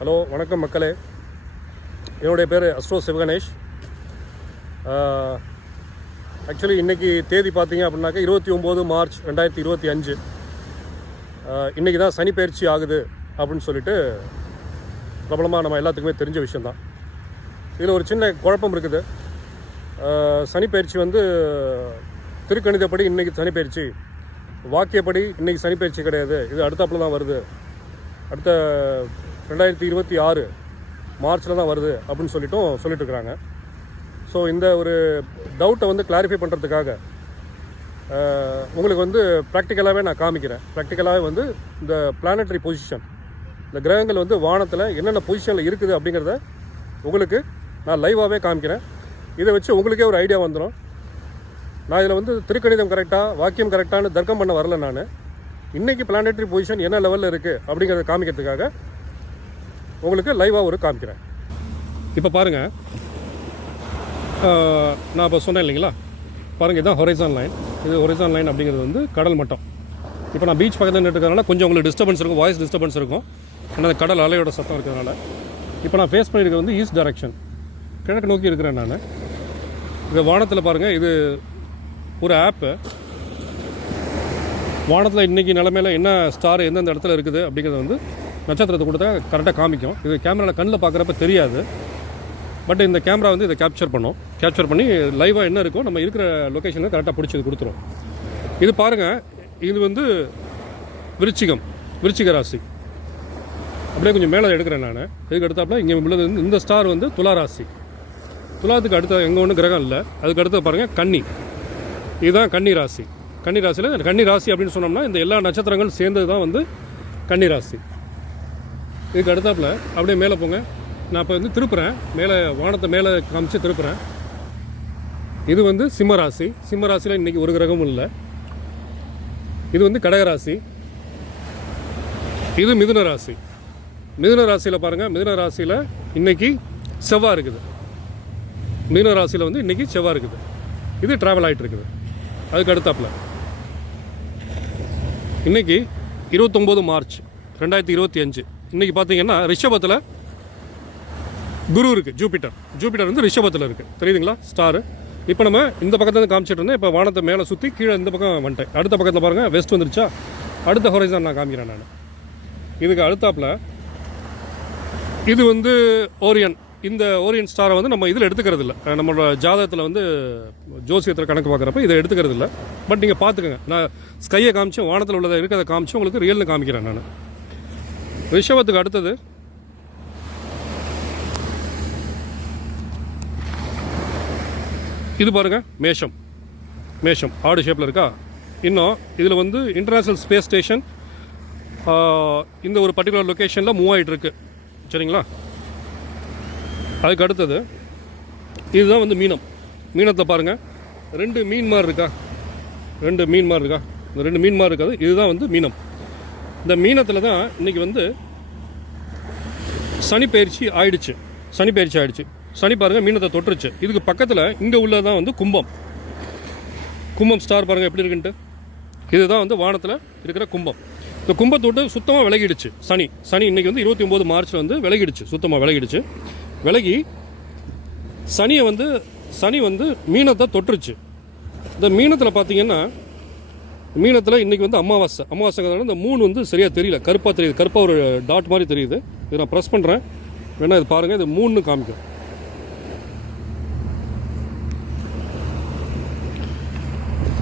Hello வணக்கம் மக்களே. என்னுடைய பேர் அஸ்ட்ரோ சிவகணேஷ். ஆக்சுவலி இன்றைக்கி தேதி பார்த்தீங்க அப்படின்னாக்கா 29 மார்ச் 2025. இன்றைக்கி தான் சனி பயிற்சி ஆகுது அப்படின்னு சொல்லிட்டு பிரபலமாக நம்ம எல்லாத்துக்குமே தெரிஞ்ச விஷயந்தான். இதில் ஒரு சின்ன குழப்பம் இருக்குது. சனி பயிற்சி வந்து திருக்கணிதப்படி இன்றைக்கி சனி பயிற்சி, வாக்கியப்படி இன்றைக்கி சனி பயிற்சி கிடையாது, இது அடுத்தாப்புல தான் வருது, அடுத்த 2026 மார்ச்சில் தான் வருது அப்படின்னு சொல்லிட்டு இருக்கிறாங்க. ஸோ இந்த ஒரு டவுட்டை வந்து கிளாரிஃபை பண்ணுறதுக்காக உங்களுக்கு வந்து ப்ராக்டிக்கலாகவே நான் காமிக்கிறேன். ப்ராக்டிக்கலாகவே வந்து இந்த பிளானட்டரி பொசிஷன், இந்த கிரகங்கள் வந்து வானத்தில் என்னென்ன பொசிஷனில் இருக்குது அப்படிங்கிறத உங்களுக்கு நான் லைவாகவே காமிக்கிறேன். இதை வச்சு உங்களுக்கே ஒரு ஐடியா வந்துடும். நான் இதில் வந்து திருக்கணிதம் கரெக்டாக, வாக்கியம் கரெக்டானு தர்க்கம் பண்ண வரல. நான் இன்றைக்கி பிளானட்டரி பொசிஷன் என்ன லெவலில் இருக்குது அப்படிங்கிறத காமிக்கிறதுக்காக உங்களுக்கு லைவாக ஒரு காமிக்கிறேன். இப்போ பாருங்கள், நான் இப்போ சொன்னேன் இல்லைங்களா, பாருங்கள், இதுதான் ஹொரைசான் லைன். இது ஹொரைசான் லைன் அப்படிங்கிறது வந்து கடல் மட்டம். இப்போ நான் பீச் பக்கத்தில் நின்றுக்கிறதுனால கொஞ்சம் உங்களுக்கு டிஸ்டர்பன்ஸ் இருக்கும், வாய்ஸ் டிஸ்டர்பன்ஸ் இருக்கும், ஏன்னா அந்த கடல் அலையோட சத்தம் இருக்கிறதுனால. இப்போ நான் ஃபேஸ் பண்ணியிருக்கிறது வந்து ஈஸ்ட் டைரக்ஷன், கிழக்கு நோக்கி இருக்கிறேன் நான். இது வானத்தில் பாருங்கள், இது ஒரு ஆப்பு. வானத்தில் இன்றைக்கி நிலமையில் என்ன ஸ்டார் எந்தெந்த இடத்துல இருக்குது அப்படிங்கிறத வந்து நட்சத்திரத்தை கொடுத்தா கரெக்டாக காமிக்கும். இது கேமராவில் கண்ணில் பார்க்குறப்ப தெரியாது, பட் இந்த கேமரா வந்து இதை கேப்சர் பண்ணி லைவாக என்ன இருக்கோ நம்ம இருக்கிற லொக்கேஷனில் கரெக்டாக பிடிச்சி கொடுத்துரும். இது பாருங்கள், இது வந்து விருச்சிக ராசி. அப்படியே கொஞ்சம் மேலே எடுக்கிறேன் நான். இதுக்கு அடுத்தாப்புல இங்கே உள்ளது வந்து இந்த ஸ்டார் வந்து துலா ராசி. துலாத்துக்கு அடுத்த எங்கே ஒன்றும் கிரகம் இல்லை. அதுக்கு அடுத்து பாருங்கள் கன்னி. இதுதான் கன்னி ராசி. கன்னி ராசியில் கன்னி ராசி அப்படின்னு சொன்னோம்னா இந்த எல்லா நட்சத்திரங்களும் சேர்ந்தது தான் வந்து கன்னி ராசி. இதுக்கு அடுத்தாப்புல அப்படியே மேலே போங்க. நான் இப்போ வந்து திருப்புறேன், மேலே வானத்தை மேலே காமிச்சு திருப்புறேன். இது வந்து சிம்ம ராசி. சிம்ம ராசியில் இன்றைக்கி ஒரு கிரகமும் இல்லை. இது வந்து கடகராசி. இது மிதுன ராசி. மிதுன ராசியில் பாருங்கள், மிதுன ராசியில் இன்றைக்கி செவ்வாய் இருக்குது. மிதுன ராசியில் வந்து இன்றைக்கி செவ்வாய் இருக்குது. இது ட்ராவல் ஆகிட்டு இருக்குது. அதுக்கு அடுத்தாப்புல இன்றைக்கி 29 மார்ச் 2025. இன்றைக்கி பார்த்தீங்கன்னா ரிஷபத்தில் குரு இருக்குது, ஜூபிட்டர் வந்து ரிஷபத்தில் இருக்குது, தெரியுதுங்களா ஸ்டாரு. இப்போ நம்ம இந்த பக்கத்தில் காமிச்சிட்டு இருந்தேன். இப்போ வானத்தை மேலே சுற்றி கீழே இந்த பக்கம் வந்துட்டேன். அடுத்த பக்கத்தில் பாருங்கள், வெஸ்ட் வந்துருச்சா. அடுத்த ஹொரைசான் நான் காமிக்கிறேன் நான். இதுக்கு அடுத்தாப்பில் இது வந்து ஓரியன். இந்த ஓரியன் ஸ்டாரை வந்து நம்ம இதில் எடுத்துக்கிறது இல்லை. நம்மளோட ஜாதகத்தில் வந்து ஜோசியத்தில் கணக்கு பார்க்குறப்ப இதை எடுத்துக்கிறது இல்லை. பட் நீங்கள் பார்த்துக்கோங்க, நான் ஸ்கையை காமிச்சு வானத்தில் உள்ளதை இருக்கிறத காமிச்சு உங்களுக்கு ரியல்னு காமிக்கிறேன் நான். ரிஷபத்துக்கு அடுத்தது இது பாருங்கள், மேஷம் ஆடு ஷேப்பில் இருக்கா. இன்னும் இதில் வந்து இன்டர்நேஷ்னல் ஸ்பேஸ் ஸ்டேஷன் இந்த ஒரு பர்டிகுலர் லொக்கேஷனில் மூவ் ஆகிட்டு இருக்கு, சரிங்களா. அதுக்கு அடுத்தது இதுதான் வந்து மீனத்தை பாருங்கள், ரெண்டு மீன் மாதிரி இருக்கா. இந்த ரெண்டு மீன் மாதிரி இருக்காது. இதுதான் வந்து மீனம். இந்த மீனத்தில் தான் இன்றைக்கி வந்து சனி பயிற்சி ஆயிடுச்சு. சனி பாருங்கள் மீனத்தை தொட்டுருச்சு. இதுக்கு பக்கத்தில் இங்கே உள்ளதான் வந்து கும்பம் ஸ்டார் பாருங்கள் எப்படி இருக்குன்ட்டு. இதுதான் வந்து வானத்தில் இருக்கிற கும்பம். இந்த கும்பத்தை விட்டு சுத்தமாக விலகிடுச்சு சனி இன்றைக்கி வந்து 29 மார்ச்சில் வந்து சுத்தமாக விலகி சனி வந்து மீனத்தை தொட்டுருச்சு. இந்த மீனத்தில் பார்த்தீங்கன்னா, மீனத்தில் இன்றைக்கி வந்து அமாவாசைங்கிறதுனால இந்த மூணு வந்து சரியாக தெரியல, கருப்பாக தெரியுது, கருப்பாக ஒரு டாட் மாதிரி தெரியுது. இதை நான் ப்ரெஸ் பண்ணுறேன், வேணா இது பாருங்கள், இது 3 காமிக்கும்.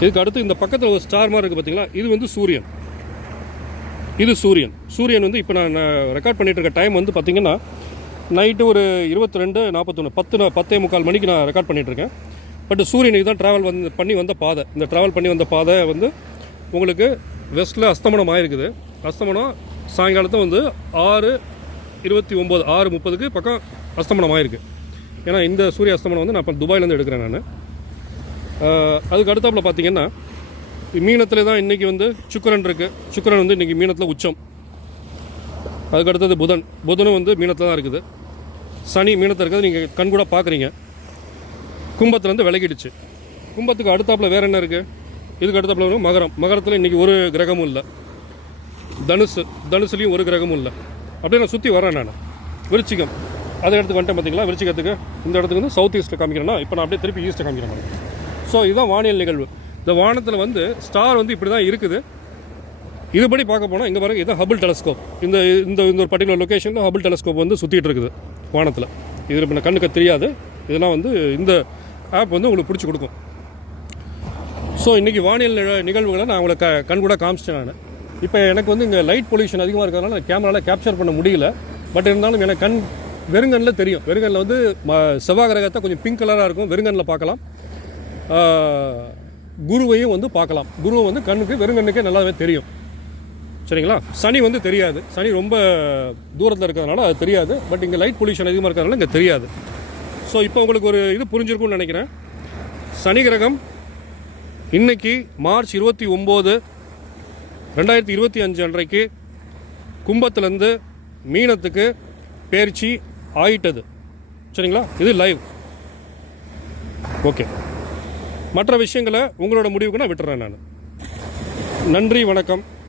இதுக்கு அடுத்து இந்த பக்கத்தில் ஒரு ஸ்டார் மாதிரி இருக்குது பார்த்தீங்களா, இது வந்து சூரியன் வந்து இப்போ நான் ரெக்கார்ட் பண்ணிகிட்டு இருக்க டைம் வந்து பார்த்திங்கன்னா நைட்டு ஒரு 22:41 10:45 மணிக்கு நான் ரெக்கார்ட் பண்ணிகிட்ருக்கேன். பட் சூரியன் இதுதான் ட்ராவல் பண்ணி வந்த பாதை. இந்த ட்ராவல் பண்ணி வந்த பாதை வந்து உங்களுக்கு வெஸ்ட்டில் அஸ்தமனம் ஆகிருக்குது. அஸ்தமனம் சாயங்காலத்தை வந்து 6:29 6:30 பக்கம் அஸ்தமனம் ஆகிருக்கு. ஏன்னா இந்த சூரிய அஸ்தமனம் வந்து நான் இப்போ துபாயிலேருந்து எடுக்கிறேன் நான். அதுக்கு அடுத்தாப்பில் பார்த்தீங்கன்னா மீனத்தில் தான் இன்றைக்கி வந்து சுக்கிரன் இருக்குது. சுக்கிரன் வந்து இன்றைக்கி மீனத்தில் உச்சம். அதுக்கு அடுத்தது புதனும் வந்து மீனத்தில் தான் இருக்குது. சனி மீனத்தில் இருக்கிறது நீங்கள் கண்கூட பார்க்குறீங்க. கும்பத்துலேருந்து விலகிடுச்சு. கும்பத்துக்கு அடுத்தாப்பில் வேறு என்ன இருக்குது, இதுக்கு அடுத்தாப்பில் மகரத்தில் இன்றைக்கி ஒரு கிரகமும் இல்லை. தனுசுலேயும் ஒரு கிரகமும் இல்லை. அப்படியே நான் சுற்றி வரேன் நான். விருச்சிகம் அதை இடத்துக்கு வந்துட்டேன் பார்த்தீங்களா. விருச்சிகத்துக்கு இந்த இடத்துக்கு வந்து சவுத் ஈஸ்ட்டில் காமிக்கிறேன்னா இப்போ நான் அப்படியே திருப்பி ஈஸ்ட்டை காமிக்கிறேன். ஸோ இதுதான் வானியல் நிகழ்வு. இந்த வானத்தில் வந்து ஸ்டார் வந்து இப்படி தான் இருக்குது. இதுபடி பார்க்க போனால் இங்கே பாருங்கள், இதுதான் ஹபிள் டெலஸ்கோப். இந்த இந்த இந்த ஒரு பர்டிகுலர் லொக்கேஷனில் ஹபிள் டெலஸ்கோப் வந்து சுற்றிட்டு இருக்குது வானத்தில். இது இப்போ கண்ணுக்கு தெரியாது. இதெல்லாம் வந்து இந்த ஆப் வந்து உங்களுக்கு பிடிச்சி கொடுக்கும். ஸோ இன்றைக்கி வானியல் நிகழ்வுகளை நான் உங்களுக்கு கண் கூட காமிச்சிட்டேன். நான் இப்போ எனக்கு வந்து இங்கே லைட் பொல்யூஷன் அதிகமாக இருக்கிறதுனால கேமராவில் கேப்சர் பண்ண முடியல. பட் இருந்தாலும் எனக்கு கண் வெறுங்கண்ணில் தெரியும். வெறுங்கண்ணில் வந்து செவ்வாய் கிரகத்தை கொஞ்சம் பிங்க் கலராக இருக்கும், வெறுங்கண்ணில் பார்க்கலாம். குருவையும் வந்து பார்க்கலாம். குருவை வந்து கண்ணுக்கு வெறுங்கண்ணுக்கே நல்லாவே தெரியும். சரிங்களா. சனி வந்து தெரியாது. சனி ரொம்ப தூரத்தில் இருக்கிறதுனால அது தெரியாது. பட் இங்கே லைட் பொல்யூஷன் அதிகமாக இருக்கிறதுனால இங்கே தெரியாது. ஸோ இப்போ உங்களுக்கு ஒரு இது புரிஞ்சிருக்கும்னு நினைக்கிறேன். சனி கிரகம் இன்னைக்கு மார்ச் 29, 2025 அன்றைக்கு கும்பத்துலேருந்து மீனத்துக்கு பேர்ச்சி ஆயிட்டது. சரிங்களா. இது லைவ். ஓகே, மற்ற விஷயங்களை உங்களோட முடிவுக்கு நான் விட்டுறேன். நான் நன்றி, வணக்கம்.